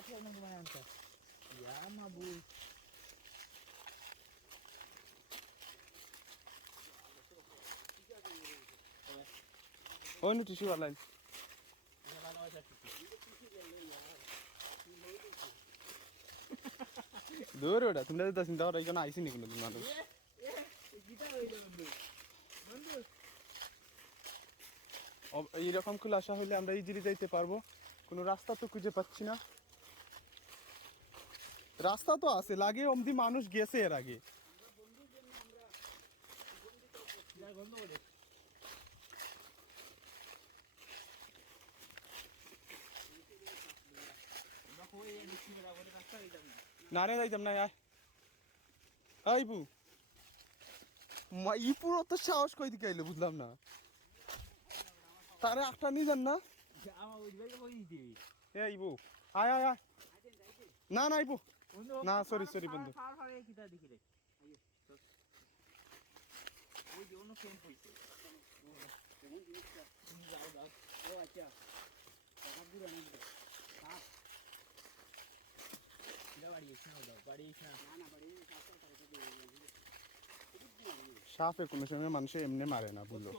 Lati ang gumayan ka. Yama boy. ওই নি tissue वाला দূর ওটা তোমরা তো চিন্তা করো এখানে আইসি নি কোনো দিন মানুষ এইরকম খুলাসা হইলে আমরা ইজিলি যাইতে পারবো কোনো রাস্তা তো খুঁজে পাচ্ছি না রাস্তা তো আছে লাগে অমদি মানুষ গেছে এর আগে না রে যাইতাম না আইবু ইপুর তো সাহস কই দিকে আইলো বুঝলাম না তারে একটা নিয়ে যান না এ আইবু আয় আয় আয় না না আইবু না সরি সরি বন্ধু সাপে কোনো সময় মানুষ এমনি মারে না বুঝলো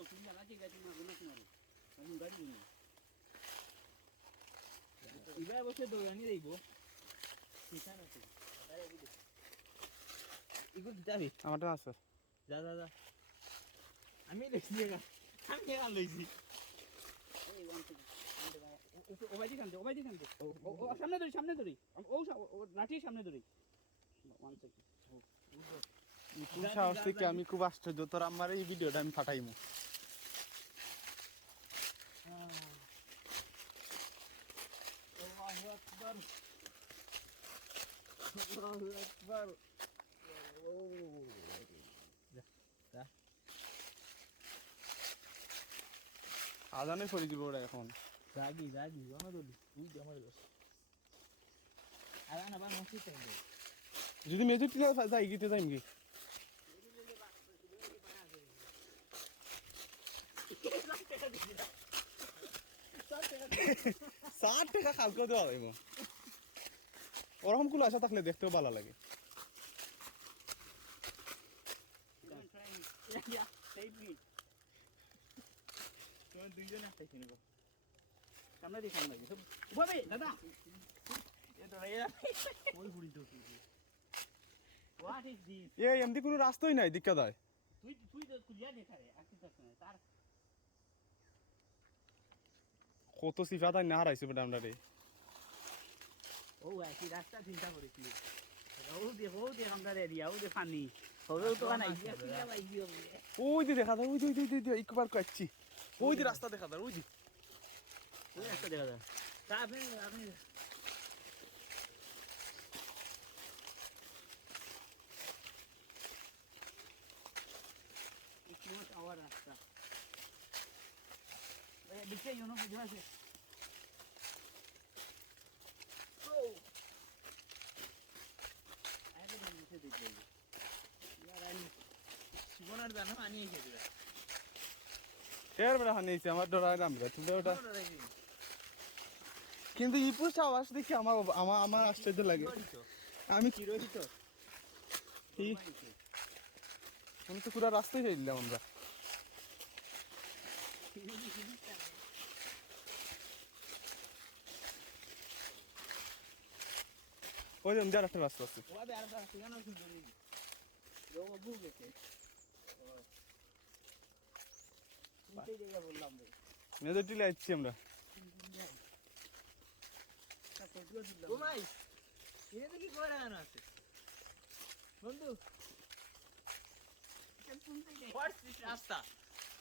এবার বসে দৌড়ানি দেব আমারটা আছে যা যা যা আমি লইছি আমি লইছি সামনে ধরি ও লাঠির সামনে ধরি খুব সাহস থেকে আমি খুব আশ্চর্য তোর আমার এই ভিডিওটা আমি পাঠাইমু আজানে পড়ে দিব ওরা এখন রাগি আমার আবার আবার মসজিদ থাকবে যদি মেজর টিলা যাই গিতে যাইম কি 60 টাকা খালকে দেওয়া যাইব ওরকম গুলো আশা থাকলে দেখতেও ভালো লাগে এমনি কোনো রাস্তাই নাই দিক্কা দেয় কত সিফা তাই না হারাইছে বেটা আমরা রে ও একই রাস্তা চিন্তা করেছি ও দিয়ে আমরা এরিয়া ও দিয়ে পানি ওই যে দেখা যায় ওই একবার কাটছি ওই যে রাস্তা দেখা যায় ওই যে রাস্তা দেখা যায় তা আপনি আওয়ার রাস্তা দিকে ইউনো বুঝা আছে ও আগে নিচে দেখে यार আমি জীবনের জানো আনি এসে দিবা এর বড় হানিছে আমার ডরাই নাম রে তুমি ওটা কিন্তু ইপুর আওয়াজ দেখি আমার আশ্চর্য লাগে আমি কি রইছি তো কি আমি তো পুরো রাস্তায় যাইলাম আমরা ওই যে যারা রাস্তা আছে ওয়াবে আর রাস্তা কেন সুন্দর নেই রো বুক গেছে নিচে জায়গা বললাম রে মেজর টিলা আইছি আমরা ও ভাই এনে দেখি কয়রা আনা আছে বন্ধু কেন শুনতে গে হোয়াটস দিস রাস্তা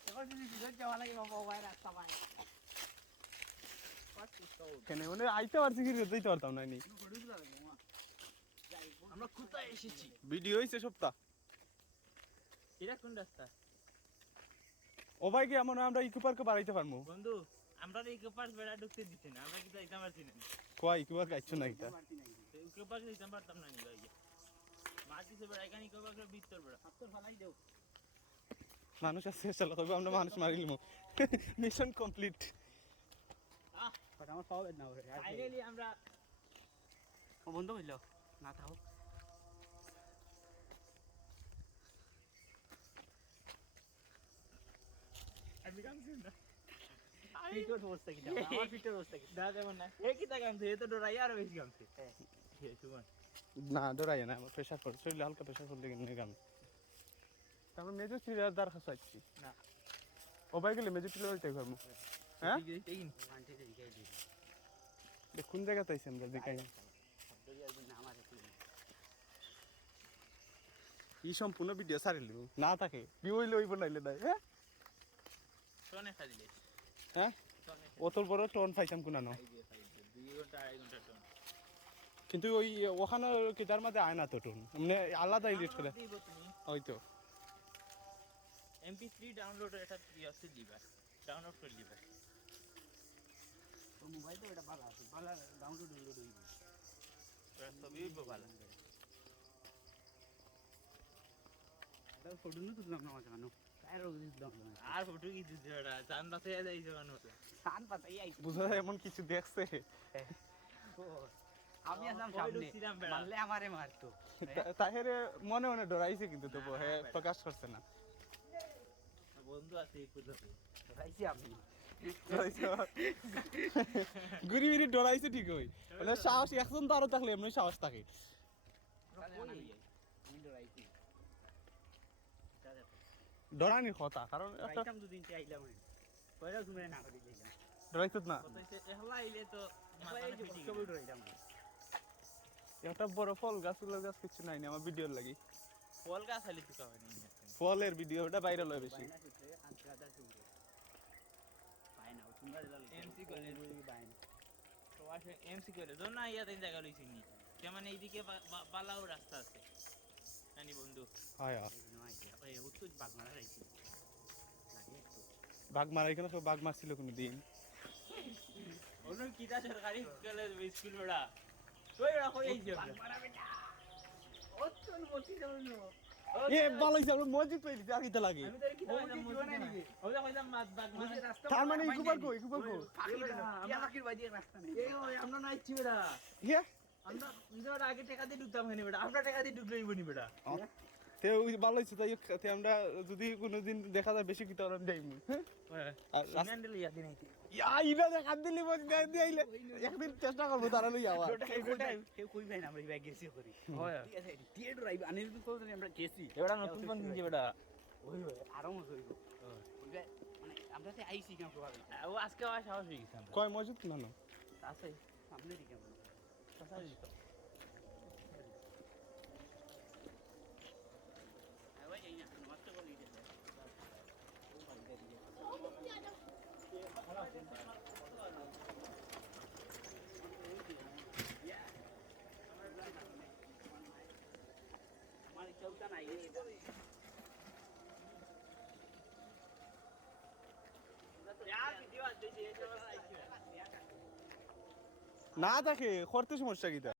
এখন যদি ভিতর যাওয়া লাগে বাবা ভাই রাস্তা ভাই হোয়াটস দিস তো কেন মানে আইতে পারছি কি যেতে পারতাম না নি আমরা কোথায় এসেছি ভিডিও হইছে সপ্তাহ এটা কোন রাস্তা ও ভাই কি আমরা ইকো পার্কে বাড়াইতে পারমু বন্ধু আমরা ইকো পার্ক বেড়া ঢুকতে দিতে না আমরা কি যাইতে পারছি না কই ইকো পার্ক আইছো না এটা ইকো পার্ক যাইতে পারতাম না নি ভাই মাটিতে বেড়া এখানে ইকো পার্কের ভিতর বেড়া হাতর ফালাই দেও মানুষ আছে চলো তবে আমরা মানুষ মারিলিমু মিশন কমপ্লিট বাট আমার পাওয়া না ফাইনালি আমরা বন্ধ হইল না থাও আমি কামছি না পিটোর অবস্থা কি আমার পিটোর অবস্থা কি দাদা যেমন না এ কি তা কামছে এ তো ডরাই আর বেশি কামছে সুমন না ডরাই না আমার প্রেশার পড়ে শরীরে হালকা প্রেশার পড়লে কিন্তু গাম তারপর মেজর চিরার দ্বার খাসাচ্ছি না ও ভাই গেলে মেজর চিরার ওইটাই করবো হ্যাঁ আন্টি দেখাই দিই কোন জায়গাতে আইছি আমরা দেখাই আমার একটু ই সম্পূর্ণ ভিডিও সারিল না থাকে ভিউ হইলে ওই বানাইলে নাই হ্যাঁ টনে খাইলে হ্যাঁ টনে অতর বড় টোন পাইতাম কোনানো খাইবে 2 ঘন্টা 2.5 ঘন্টা টন কিন্তু ওই ওখানে কেদার মধ্যে আয় না তো টোন মানে আলাদা ইলিট করে দিব তুমি ওই তো MP3 ডাউনলোড এটা আছে দিবা ডাউনলোড করে দিবা তো মোবাইল তো এটা ভালো আছে ভালো ডাউনলোড হইব ওরা সবই ভালো এটা ফটো নি তুললাম না মাঝে আর ওই দিলাম না আর ফটো কি দিতে ওরা চান পাশে যাই যাবান মতো সান পাতাই আইছে বুঝা যায় এমন কিছু দেখছে আমি আসলাম সামনে মারলে আমারে মারতো তাহেরে মনে মনে ডরাইছে কিন্তু তবু হ্যাঁ প্রকাশ করছে না বন্ধু আছে এই কুদাতে রাইছি আমি ঘুরি ঘুরি ডরাইছে ঠিক ওই মানে সাহস একজন তো আরো থাকলে এমনি সাহস থাকে আমি ডরাইছি ডরানির কথা কারণ একটা রাইতাম দুদিন চাইলাম পয়লা তুমি না করে দিলাম ডরাইছ না কতইছে ehla আইলে তো এই যে সবই ডরাইতাম একটা বড় ফল গাছ ফুলের গাছ কিছু নাই আমার ভিডিওর লাগি ফল গাছ আইলে তো হবে না ফলের ভিডিওটা ভাইরাল হয় বেশি বাইনা সুতে আন্ত্রাদা সুতে বাইনা তোমরা দিলা MC করে বাইনা তো আসে এমসি করে দো না ইয়া তিন জায়গা লইছি নি যেমন এইদিকে বালাও রাস্তা আছে জানি বন্ধু হ্যাঁ নয় এই উত্তর বাগমারা রাইছি লাগে একটু বাঘ মারাই কেন বাঘ মারছিল কোনো দিন ওনো কিটা সরকারি কলেজ স্কুল বড়া কই ওরা কই আইছে বাগমারা বেটা অতন বসি যাও এ বালাইছে আমরা মসজিদ পেয়ে দিতে আর কিটা লাগে আমি তো কি ওটা কইলাম মাত বাগ মানে রাস্তা তার মানে ইকুবার কো পাখির বাড়ি রাস্তা নেই এই ওই আমরা না ইচ্ছি বেটা ইয়ে আমরা নিজের আগে টাকা দিয়ে ঢুকতাম হেনি বেটা আমরা টাকা দিয়ে ঢুকলেই বনি বেটা তে ওই বালাইছে তাই তে আমরা যদি কোনোদিন দেখা যায় বেশি কিটা আমরা যাইমু হ্যাঁ আর সিমেন্ট লিয়া দিন আইতে ইয়া ইলা দেখা দিলি মত দিয়ে আইলে একদিন চেষ্টা করব তারা লই আবার কেউ কই ভাই না আমরা ব্যাগ গেছি করি হয় ঠিক আছে টিয়ে ডরাইব আনিল তো আমরা গেছি এবারে নতুন বন্ধ দিছে বেটা ওই আরাম হইব মানে আমরা তো আইছি কেন প্রভাবে ও আজকে আবার সাহস হয়ে গেছে আমরা কয় মসজিদ না না আছে সামনে দিকে বলো কথা দিত ভাই এই না নষ্ট করে দিতে ও ভাই দিয়ে हमारी चौथा नहीं না থাকে করতে সমস্যা কিটা